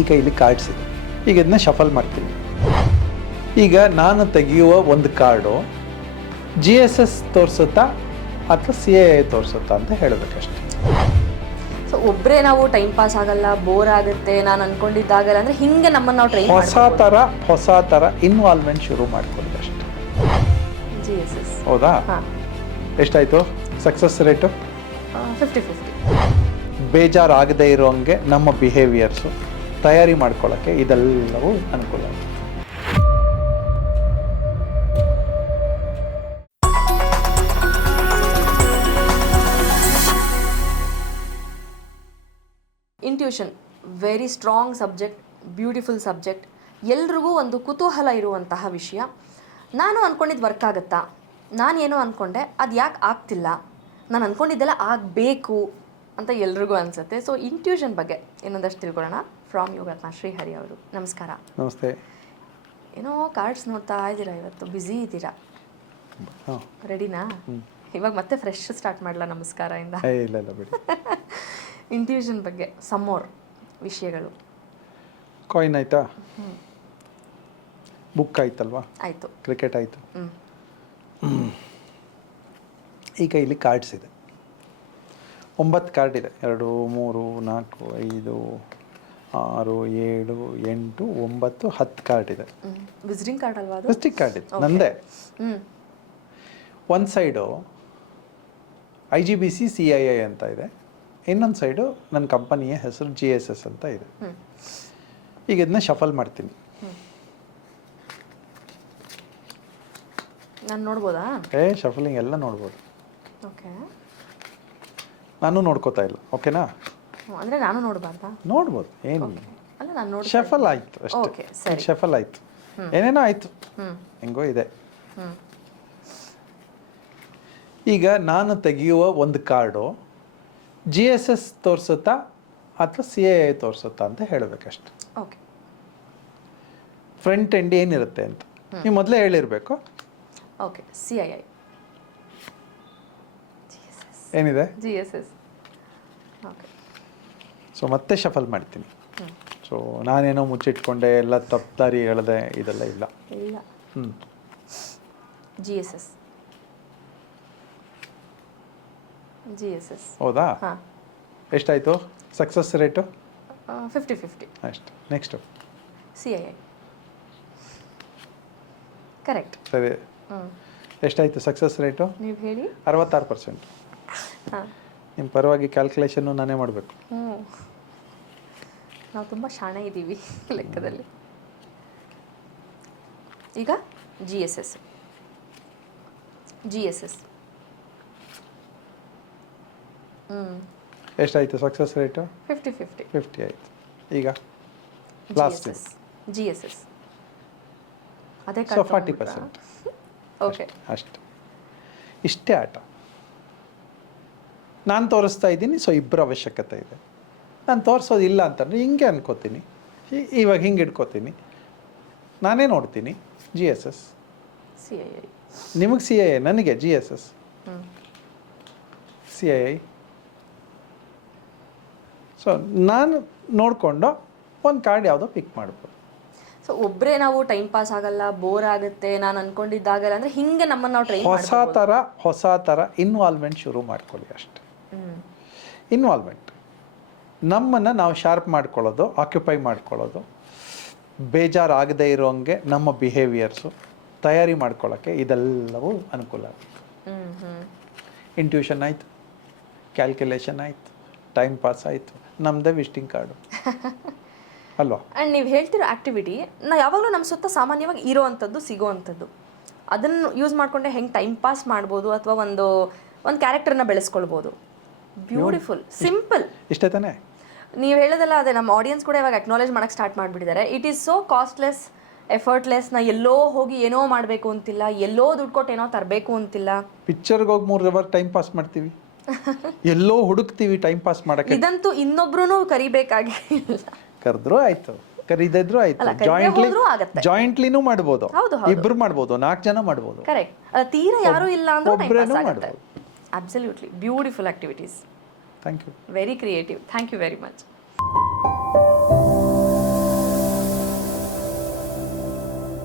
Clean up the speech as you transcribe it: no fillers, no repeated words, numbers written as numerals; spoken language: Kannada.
ಈಗ ಇಲ್ಲಿ ಕಾರ್ಡ್ಸ್ ಇದೆ. ಈಗ ಇದನ್ನ ಶಫಲ್ ಮಾಡ್ತೀನಿ. ಈಗ ನಾನು ತೆಗೆಯುವ ಒಂದು ಕಾರ್ಡು GSS ತೋರಿಸುತ್ತಾ ಅಥವಾ CAA ತೋರಿಸುತ್ತಾ ಅಂತ ಹೇಳಬೇಕಷ್ಟೆ. ಸೊ ಒಬ್ಬರೇ ನಾವು ಟೈಮ್ ಪಾಸ್ ಆಗಲ್ಲ, ಬೋರ್ ಆಗುತ್ತೆ, ನಾನು ಅನ್ಕೊಂಡಿದ್ದಾಗಲ್ಲ ಅಂದರೆ ಹಿಂಗೆ ನಮ್ಮನ್ನು ನಾವು ಟ್ರೈನ್ ಹೊಸ ಥರ ಇನ್ವಾಲ್ವ್ಮೆಂಟ್ ಶುರು ಮಾಡ್ಕೊಳ್ಳೋದಷ್ಟೆ. GSS ಹೌದಾ? ಎಷ್ಟಾಯಿತು ಸಕ್ಸಸ್ ರೇಟು? 50-50. ಬೇಜಾರಾಗದೇ ಇರೋಂಗೆ ನಮ್ಮ ಬಿಹೇವಿಯರ್ಸು ತಯಾರಿ ಮಾಡ್ಕೊಳ್ಳೋಕ್ಕೆ ಇದೆಲ್ಲವೂ ಅನುಕೂಲ ಆಗುತ್ತೆ. Intuition very strong subject, beautiful subject, ಎಲ್ರಿಗೂ ಒಂದು ಕುತೂಹಲ ಇರುವಂತಹ ವಿಷಯ. ನಾನು ಅಂದ್ಕೊಂಡಿದ್ದು ವರ್ಕ್ ಆಗುತ್ತಾ, ನಾನೇನೋ ಅಂದ್ಕೊಂಡೆ ಅದು ಯಾಕೆ ಆಗ್ತಿಲ್ಲ, ನಾನು ಅಂದ್ಕೊಂಡಿದ್ದೆಲ್ಲ ಆಗಬೇಕು ಅಂತ ಎಲ್ರಿಗೂ ಅನಿಸುತ್ತೆ. ಸೊ ಇಂಟ್ಯೂಷನ್ ಬಗ್ಗೆ ಇನ್ನೊಂದಷ್ಟು ತಿಳ್ಕೊಳ್ಳೋಣ ಫ್ರಾಮ್ ಯೋಗರತ್ನ ಶ್ರೀಹರಿ ಅವರು. ನಮಸ್ಕಾರ. ನಮಸ್ತೆ. ಏನೋ ಕಾರ್ಡ್ಸ್ ನೋಡ್ತಾ ಇದ್ದೀರಾ, ಇವತ್ತು ಬ್ಯುಸಿ ಇದ್ದೀರಾ, ರೆಡಿನಾ? ಇವಾಗ ಮತ್ತೆ ಫ್ರೆಶ್ ಸ್ಟಾರ್ಟ್ ಮಾಡಲ ನಮಸ್ಕಾರ ಇಂದ? ಇಲ್ಲ ಬಿಡಿ. ಇಂಟ್ಯೂಷನ್ ಬಗ್ಗೆ ಸಮ್ಮೋರ್ ವಿಷಯಗಳು. ಕಾಯಿನ್ ಆಯ್ತಾ? ಬುಕ್ ಆಯ್ತಲ್ವಾ? ಆಯಿತು. ಕ್ರಿಕೆಟ್ ಆಯಿತು. ಈಗ ಇಲ್ಲಿ ಕಾರ್ಡ್ಸ್ ಇದೆ. 9 ಕಾರ್ಡ್ ಇದೆ. 2, 3, 4, 5, 6, 7, 8, 9, 10 ಕಾರ್ಡ್ ಇದೆ. ವಿಸಿಟಿಂಗ್ ಕಾರ್ಡ್ ಅಲ್ವಾ ಅದು? ವಿಸಿಟಿಂಗ್ ಕಾರ್ಡ್ ಇದೆ, ನಂದೇ. ಒಂದು ಸೈಡು IGBC CII ಅಂತ ಇದೆ, ಇನ್ನೊಂದು ಸೈಡು ನನ್ನ ಕಂಪನಿಯ ಹೆಸರು GSS ಅಂತ ಇದೆ. ಈಗ ಇದನ್ನ ಶಫಲ್ ಮಾಡ್ತೀನಿ. ನಾನು ನೋಡ್ಬೋದಾ? ಶಫಲಿಂಗ್ ಎಲ್ಲ ನೋಡ್ಬೋದು. ಓಕೆ. ನಾನು ನೋಡ್ಕೋತಾ ಇಲ್ಲ, ಓಕೆನಾ? ಅಂದರೆ ನಾನು ನೋಡಬಾರ್ದಾ? ನೋಡ್ಬೋದು, ಏನು ಅಲ್ಲ, ನಾನು ನೋಡಿ ಶಫಲ್ ಆಯಿತು ಓಕೆ, ಅಷ್ಟೇ. ಸರಿ. ಶಫಲ್ ಆಯಿತು, ಏನೇನೋ ಆಯಿತು, ಹೆಂಗೋ ಇದೆ. ಈಗ ನಾನು ತೆಗೆಯುವ ಒಂದು ಕಾರ್ಡು GSS ತೋರಿಸುತ್ತಾ ಅಥವಾ CAA ತೋರಿಸುತ್ತಾ ಅಂತ ಹೇಳಬೇಕಷ್ಟೆ. ಓಕೆ. ಫ್ರಂಟ್ ಎಂಡ್ ಏನಿರುತ್ತೆ ಅಂತ ನೀವು ಮೊದಲೇ ಹೇಳಿರಬೇಕು. ಓಕೆ. CII ಏನಿದೆ? GSS. ಓಕೆ. ಸೊ ಮತ್ತೆ ಶಫಲ್ ಮಾಡ್ತೀನಿ. ಸೊ ನಾನೇನೋ ಮುಚ್ಚಿಟ್ಕೊಂಡೆ, ಎಲ್ಲ ತಪ್ಪು ದಾರಿ ಹೇಳಿದೆ, ಇದೆಲ್ಲ ಇಲ್ಲ. GSS. ಹೌದಾ? ಎಷ್ಟಾಯಿತು ಸಕ್ಸಸ್ ರೇಟು? 50-50. ಅಷ್ಟು. Next CII. ಕರೆಕ್ಟ್. ಸರಿ. ಎಷ್ಟಾಯಿತು ಸಕ್ಸಸ್ ರೇಟು? ನೀವು ಹೇಳಿ. 66%. ನಿಮ್ಮ ಪರವಾಗಿ ಕ್ಯಾಲ್ಕುಲೇಷನ್ನು ನಾನೇ ಮಾಡಬೇಕು. ನಾವು ತುಂಬ ಶಾಣೆ ಇದ್ದೀವಿ ಲೆಕ್ಕದಲ್ಲಿ. ಈಗ GSS. ಎಷ್ಟಾಯಿತು ಸಕ್ಸಸ್ ರೇಟು? 50-50. 50 ಆಯಿತು. ಈಗ ಲಾಸ್ಟ್ GSS. ಅದೇ ಸೊ 40%. ಓಕೆ. ಅಷ್ಟು. ಇಷ್ಟೇ ಆಟ. ನಾನು ತೋರಿಸ್ತಾ ಇದ್ದೀನಿ, ಸೊ ಇಬ್ಬರ ಅವಶ್ಯಕತೆ ಇದೆ. ನಾನು ತೋರಿಸೋದಿಲ್ಲ ಅಂತಂದರೆ ಹಿಂಗೆ ಅನ್ಕೋತೀನಿ, ಇವಾಗ ಹಿಂಗೆ ಇಟ್ಕೋತೀನಿ, ನಾನೇ ನೋಡ್ತೀನಿ. GSS. CII. ನಿಮಗೆ CII, ನನಗೆ GSS. CII. ಸೊ ನಾನು ನೋಡಿಕೊಂಡು ಒಂದು ಕಾರ್ಡ್ ಯಾವುದೋ ಪಿಕ್ ಮಾಡ್ಬೋದು. ಸೊ ಒಬ್ಬರೇ ನಾವು ಟೈಮ್ ಪಾಸ್ ಆಗಲ್ಲ, ಬೋರ್ ಆಗುತ್ತೆ, ನಾನು ಅನ್ಕೊಂಡಿದ್ದಾಗಲ್ಲ ಅಂದರೆ ಹಿಂಗೆ ನಮ್ಮನ್ನು ನಾವು ಟ್ರೈನ್ ಹೊಸ ಥರ ಇನ್ವಾಲ್ವ್ಮೆಂಟ್ ಶುರು ಮಾಡ್ಕೊಳ್ಳಿ ಅಷ್ಟೆ. ಇನ್ವಾಲ್ವ್ಮೆಂಟ್ ನಮ್ಮನ್ನು ನಾವು ಶಾರ್ಪ್ ಮಾಡ್ಕೊಳ್ಳೋದು, ಆಕ್ಯುಪೈ ಮಾಡ್ಕೊಳ್ಳೋದು, ಬೇಜಾರಾಗದೇ ಇರೋಂಗೆ ನಮ್ಮ ಬಿಹೇವಿಯರ್ಸು ತಯಾರಿ ಮಾಡ್ಕೊಳ್ಳೋಕ್ಕೆ ಇದೆಲ್ಲವೂ ಅನುಕೂಲ ಆಗುತ್ತೆ. ಇಂಟ್ಯೂಷನ್ ಆಯಿತು, ಕ್ಯಾಲ್ಕುಲೇಷನ್ ಆಯಿತು, ಟೈಮ್ ಪಾಸ್ ಆಯಿತು, ನಮ್ಮದೇ ವಿಸಿಟಿಂಗ್ ಕಾರ್ಡು ಅಲ್ವಾ? ಆ್ಯಂಡ್ ನೀವು ಹೇಳ್ತಿರೋ ಆ್ಯಕ್ಟಿವಿಟಿ ಯಾವಾಗಲೂ ನಮ್ಮ ಸುತ್ತ ಸಾಮಾನ್ಯವಾಗಿ ಇರೋ ಅಂಥದ್ದು, ಸಿಗೋ ಅಂಥದ್ದು, ಅದನ್ನು ಯೂಸ್ ಮಾಡಿಕೊಂಡೆ ಹೆಂಗೆ ಟೈಮ್ ಪಾಸ್ ಮಾಡ್ಬೋದು ಅಥವಾ ಒಂದು ಕ್ಯಾರೆಕ್ಟರ್ನ ಬೆಳೆಸ್ಕೊಳ್ಬೋದು. Beautiful, simple. ಇಷ್ಟೇ ತಾನೇ? ನೀವು ಹೇಳೋದಲ್ಲ, ಅದೇ ನಮ್ಮ ಆಡಿಯನ್ಸ್ ಕೂಡ ಇವಾಗ ಅಕ್ನಾಲೇಜ್ ಮಾಡೋಕ್ಕೆ ಸ್ಟಾರ್ಟ್ ಮಾಡಿಬಿಟ್ಟಿದ್ದಾರೆ. It is so costless, effortless. ನಾ ಎಲ್ಲೋ ಹೋಗಿ ಏನೋ ಮಾಡಬೇಕು ಅಂತಿಲ್ಲ, ಎಲ್ಲೋ ದುಡ್ಡು ಕೊಟ್ಟು ಏನೋ ತರಬೇಕು ಅಂತಿಲ್ಲ. ಪಿಕ್ಚರ್ಗೆ ಹೋಗಿ 3 ಅವರ್ ಟೈಮ್ ಪಾಸ್ ಮಾಡ್ತೀವಿ, ಎಲ್ಲೋ ಹುಡುಕ್ತೀವಿ ಟೈಮ್ ಪಾಸ್ ಮಾಡೋಕ್ಕೆ. ಇದಂತೂ ಇನ್ನೊಬ್ರು ಕರಿಬೇಕಾಗಿಲ್ಲ, ಕರೆದ್ರೂ ಆಯ್ತು, ಕರೀದಿದ್ರು ಆಯ್ತು. ಜಾಯಿಂಟ್ಲಿನೂ ಮಾಡ್ಬೋದು, ಇಬ್ರು ಮಾಡ್ಬೋದು, 4 ಜನ ಮಾಡ್ಬೋದು. ಕರೆಕ್ಟ್. ತೀರಾ ಯಾರು ಇಲ್ಲ ಅಂದ್ರೆ ಒಬ್ಬರೇನೂ ಮಾಡ್ಬೋದು. Absolutely beautiful activities. Thank you. Very creative. Thank you very much.